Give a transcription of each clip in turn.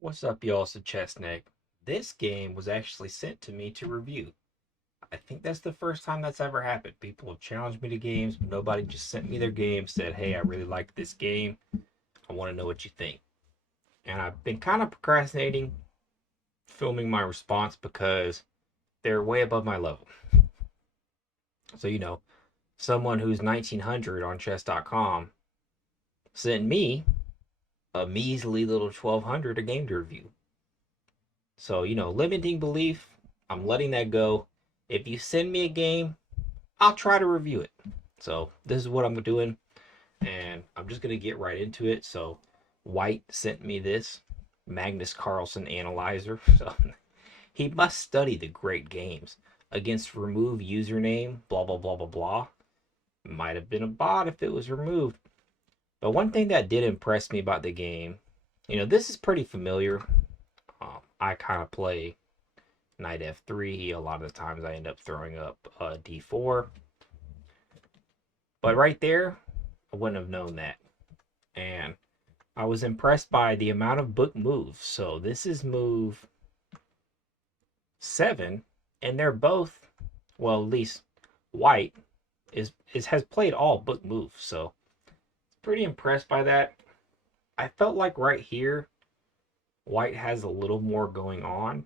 What's up, y'all? It's Chestnut. This game was actually sent to me to review. I think that's the first time that's ever happened. People have challenged me to games, but nobody just sent me their game, said, hey, I really like this game. I want to know what you think. And I've been kind of procrastinating filming my response because they're way above my level. So, someone who's 1900 on chess.com sent me a measly little 1200 a game to review. So, limiting belief, I'm letting that go. If you send me a game, I'll try to review it. So, this is what I'm doing, and I'm just going to get right into it. So, White sent me this Magnus Carlsen analyzer. So, he must study the great games. Against remove username, blah, blah, blah, blah, blah. Might have been a bot if it was removed. But one thing that did impress me about the game, this is pretty familiar. I kind of play knight f3. A lot of the times I end up throwing up d4. But right there, I wouldn't have known that. And I was impressed by the amount of book moves. So this is move 7, and they're both, well, at least White has played all book moves. So pretty impressed by that. I felt like right here, White has a little more going on.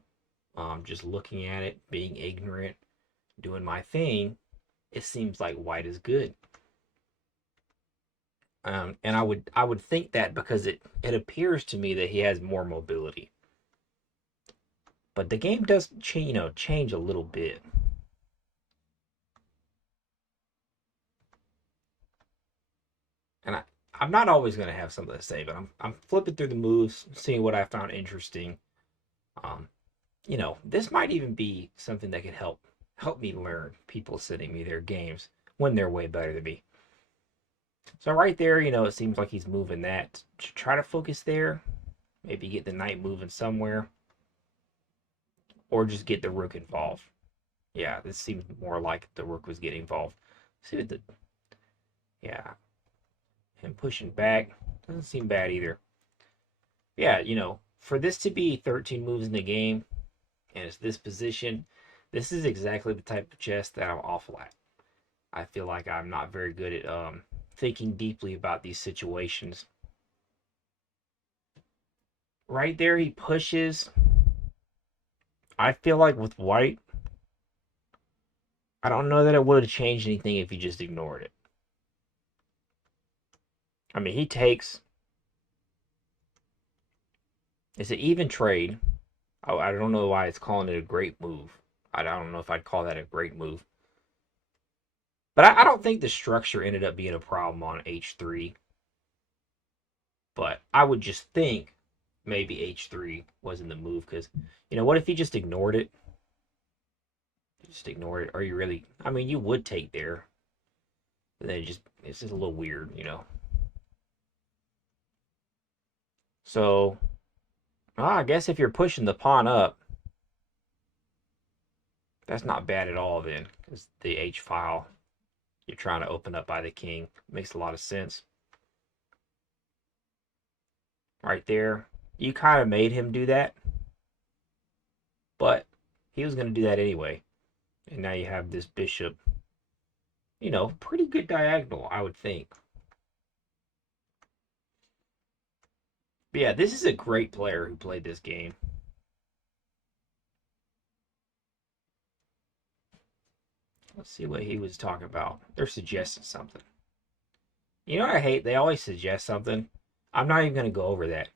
Just looking at it, being ignorant, doing my thing, it seems like White is good. And I would think that because it appears to me that he has more mobility. But the game does change a little bit. And I'm not always gonna have something to say, but I'm flipping through the moves, seeing what I found interesting. Um, this might even be something that could help me learn. People sending me their games when they're way better than me. So right there, it seems like he's moving that to try to focus there. Maybe get the knight moving somewhere, or just get the rook involved. Yeah, this seems more like the rook was getting involved. See what the yeah, him pushing back doesn't seem bad either. Yeah, for this to be 13 moves in the game and it's this position, this is exactly the type of chess that I'm awful at. I feel like I'm not very good at thinking deeply about these situations. Right there, he pushes. I feel like with White, I don't know that it would have changed anything if he just ignored it. I mean, he takes. It's an even trade. I don't know why it's calling it a great move. I don't know if I'd call that a great move. But I don't think the structure ended up being a problem on H3. But I would just think maybe H3 wasn't the move because, what if he just ignored it? Just ignore it. Are you really? I mean, you would take there. But then it's just a little weird. So, I guess if you're pushing the pawn up, that's not bad at all then. Because the H file you're trying to open up by the king makes a lot of sense. Right there. You kind of made him do that, but he was going to do that anyway. And now you have this bishop, pretty good diagonal, I would think. But yeah, this is a great player who played this game. Let's see what he was talking about. They're suggesting something. You know what I hate? They always suggest something. I'm not even going to go over that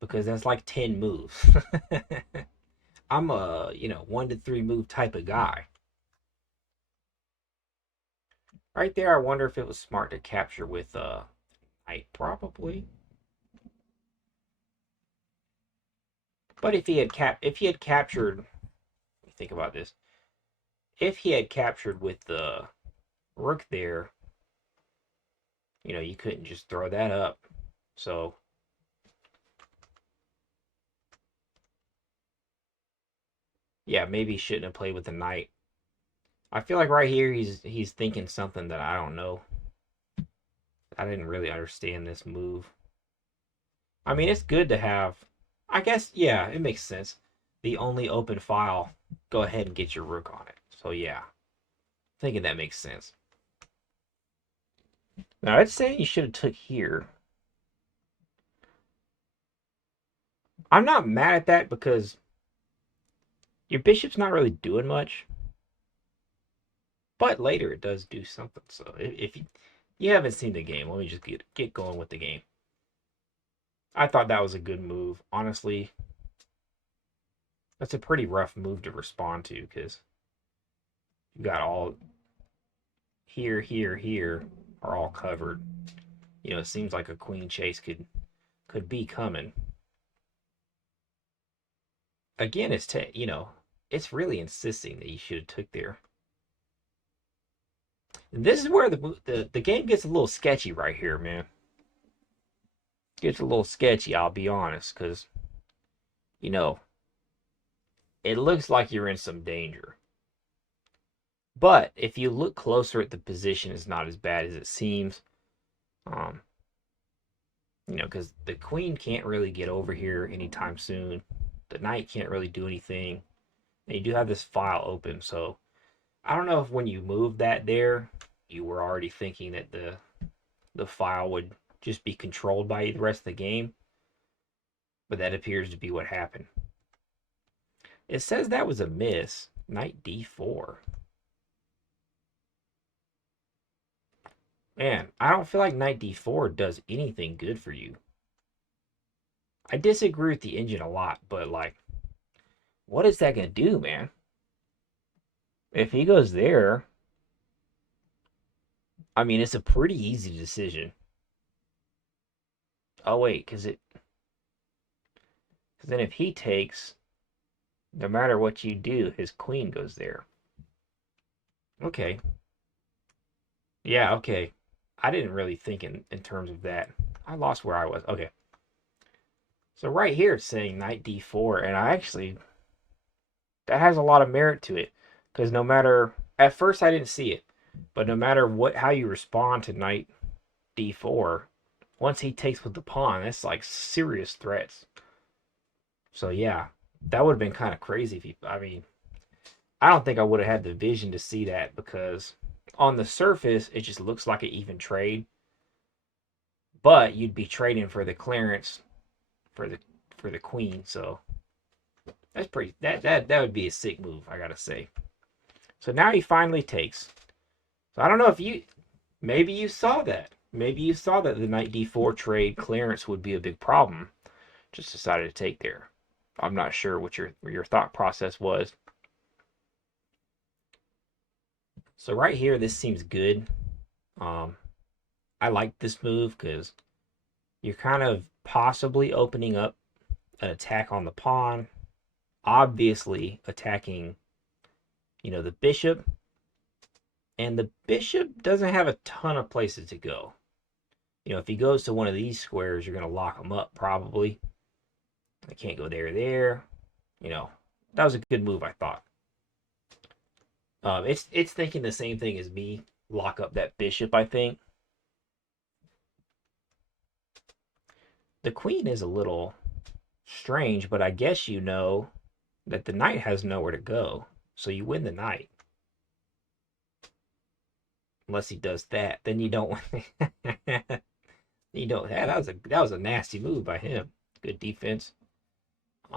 because that's like 10 moves. I'm a, 1 to 3 move type of guy. Right there, I wonder if it was smart to capture with knight, probably. But if he had captured, think about this. If he had captured with the rook there, you couldn't just throw that up. So yeah, maybe he shouldn't have played with the knight. I feel like right here he's thinking something that I don't know. I didn't really understand this move. I mean, it's good to have. I guess, yeah, it makes sense. The only open file, go ahead and get your rook on it. So, yeah, thinking that makes sense. Now, it's saying you should have took here. I'm not mad at that because your bishop's not really doing much. But later it does do something. So, if you haven't seen the game, let me just get going with the game. I thought that was a good move. Honestly, that's a pretty rough move to respond to because you got all here, here, here are all covered. You know, it seems like a queen chase could be coming. Again, it's really insisting that you should have took there. And this is where the game gets a little sketchy right here, man. Gets a little sketchy, I'll be honest, because you know it looks like you're in some danger. But if you look closer at the position, it's not as bad as it seems. Um, because the queen can't really get over here anytime soon. The knight can't really do anything. And you do have this file open, so I don't know if when you moved that there, you were already thinking that the file would just be controlled by you the rest of the game, but that appears to be what happened. It says that was a miss. Knight d4. Man, I don't feel like knight d4 does anything good for you. I disagree with the engine a lot, but like, what is that gonna do, man? If he goes there, I mean, it's a pretty easy decision. Oh wait, because then if he takes, no matter what you do, his queen goes there. Okay, yeah, okay. I didn't really think in terms of that. I lost where I was. Okay, so right here it's saying knight d4, and I actually that has a lot of merit to it because no matter at first I didn't see it, but no matter how you respond to knight d4, once he takes with the pawn, that's like serious threats. So yeah, that would have been kind of crazy if he. I mean, I don't think I would have had the vision to see that because on the surface it just looks like an even trade, but you'd be trading for the clearance for the queen. So that's pretty. That would be a sick move, I gotta say. So now he finally takes. So I don't know if maybe you saw that. Maybe you saw that the knight d4 trade clearance would be a big problem. Just decided to take there. I'm not sure what your thought process was. So right here, this seems good. Um, I like this move because you're kind of possibly opening up an attack on the pawn. Obviously attacking, the bishop. And the bishop doesn't have a ton of places to go. If he goes to one of these squares, you're going to lock him up probably. I can't go there. That was a good move, I thought. It's thinking the same thing as me. Lock up that bishop, I think. The queen is a little strange, but I guess you know that the knight has nowhere to go. So you win the knight. Unless he does that, then you don't win. You don't. Yeah, that was a nasty move by him. Good defense.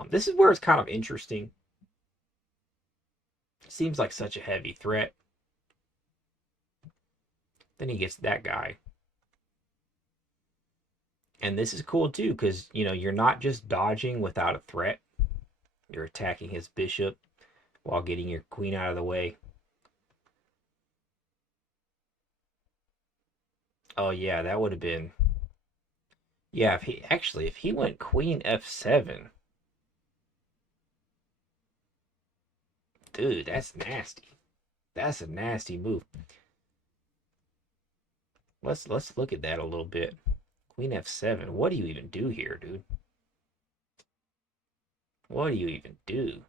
This is where it's kind of interesting. Seems like such a heavy threat. Then he gets that guy. And this is cool too, because you're not just dodging without a threat. You're attacking his bishop while getting your queen out of the way. Oh yeah, that would have been. Yeah, if he went queen f7, dude, that's nasty. That's a nasty move. Let's look at that a little bit. Queen f7. What do you even do here, dude? What do you even do?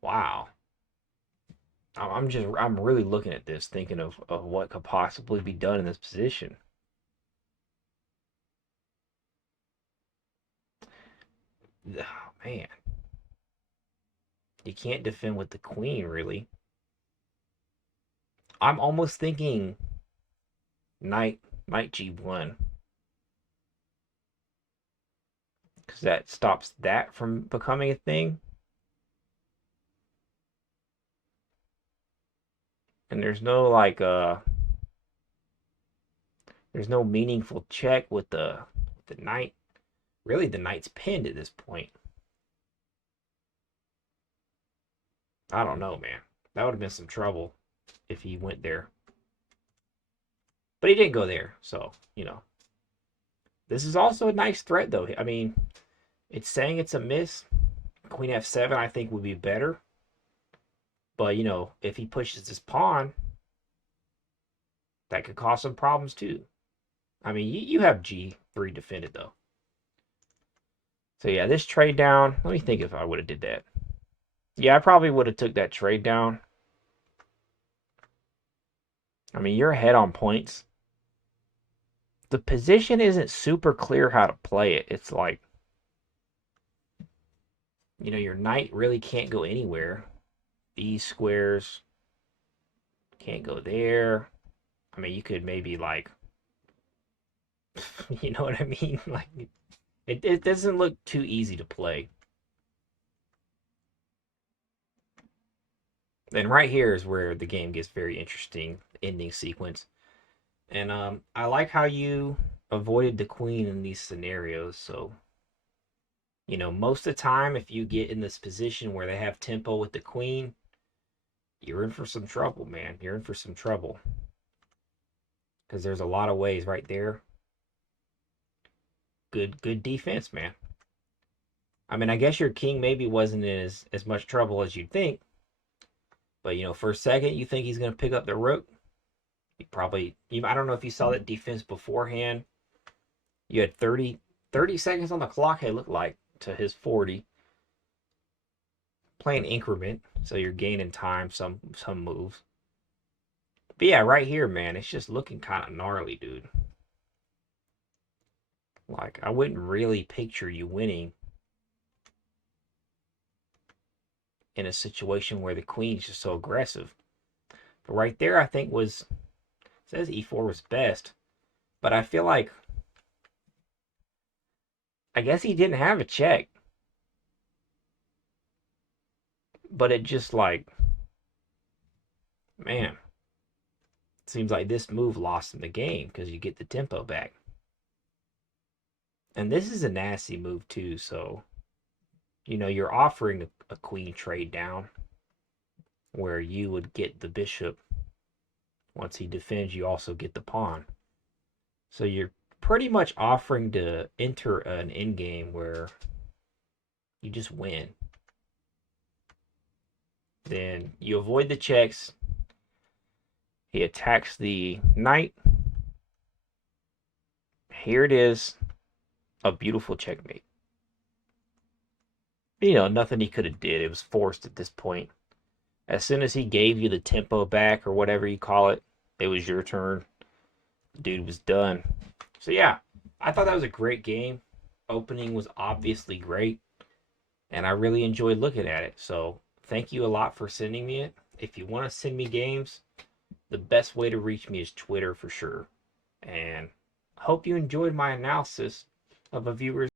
Wow. I'm really looking at this, thinking of what could possibly be done in this position. Oh, man. You can't defend with the queen, really. I'm almost thinking knight, knight g1. Because that stops that from becoming a thing. And there's no meaningful check with the knight. Really, the knight's pinned at this point. I don't know, man. That would have been some trouble if he went there. But he didn't go there, so, This is also a nice threat, though. I mean, it's saying it's a miss. Queen f7, I think, would be better. But, if he pushes his pawn, that could cause some problems, too. I mean, you have g3 defended, though. So, yeah, this trade down, let me think if I would have did that. Yeah, I probably would have took that trade down. I mean, you're ahead on points. The position isn't super clear how to play it. It's like, your knight really can't go anywhere. These squares can't go there. I mean, you could maybe like, you know what I mean? Like, it doesn't look too easy to play. And right here is where the game gets very interesting, ending sequence. And I like how you avoided the queen in these scenarios. So, most of the time, if you get in this position where they have tempo with the queen, you're in for some trouble, man. You're in for some trouble. Because there's a lot of ways right there. Good defense, man. I mean, I guess your king maybe wasn't in as much trouble as you'd think. But, for a second, you think he's going to pick up the rook. He probably, I don't know if you saw that defense beforehand. You had 30 seconds on the clock, it looked like, to his 40. Playing increment, so you're gaining time, some moves. But yeah, right here, man, it's just looking kind of gnarly, dude. Like, I wouldn't really picture you winning in a situation where the queen's just so aggressive. But right there, I think says e4 was best. But I feel like, I guess he didn't have a check. But it just like, man, seems like this move lost him the game because you get the tempo back. And this is a nasty move too, so you're offering a queen trade down where you would get the bishop. Once he defends, you also get the pawn. So you're pretty much offering to enter an endgame where you just win. Then you avoid the checks. He attacks the knight. Here it is, a beautiful checkmate. Nothing he could have did. It was forced at this point. As soon as he gave you the tempo back or whatever you call it, it was your turn. The dude was done. So yeah, I thought that was a great game. Opening was obviously great, and I really enjoyed looking at it. So thank you a lot for sending me it. If you want to send me games, the best way to reach me is Twitter for sure. And I hope you enjoyed my analysis of a viewer's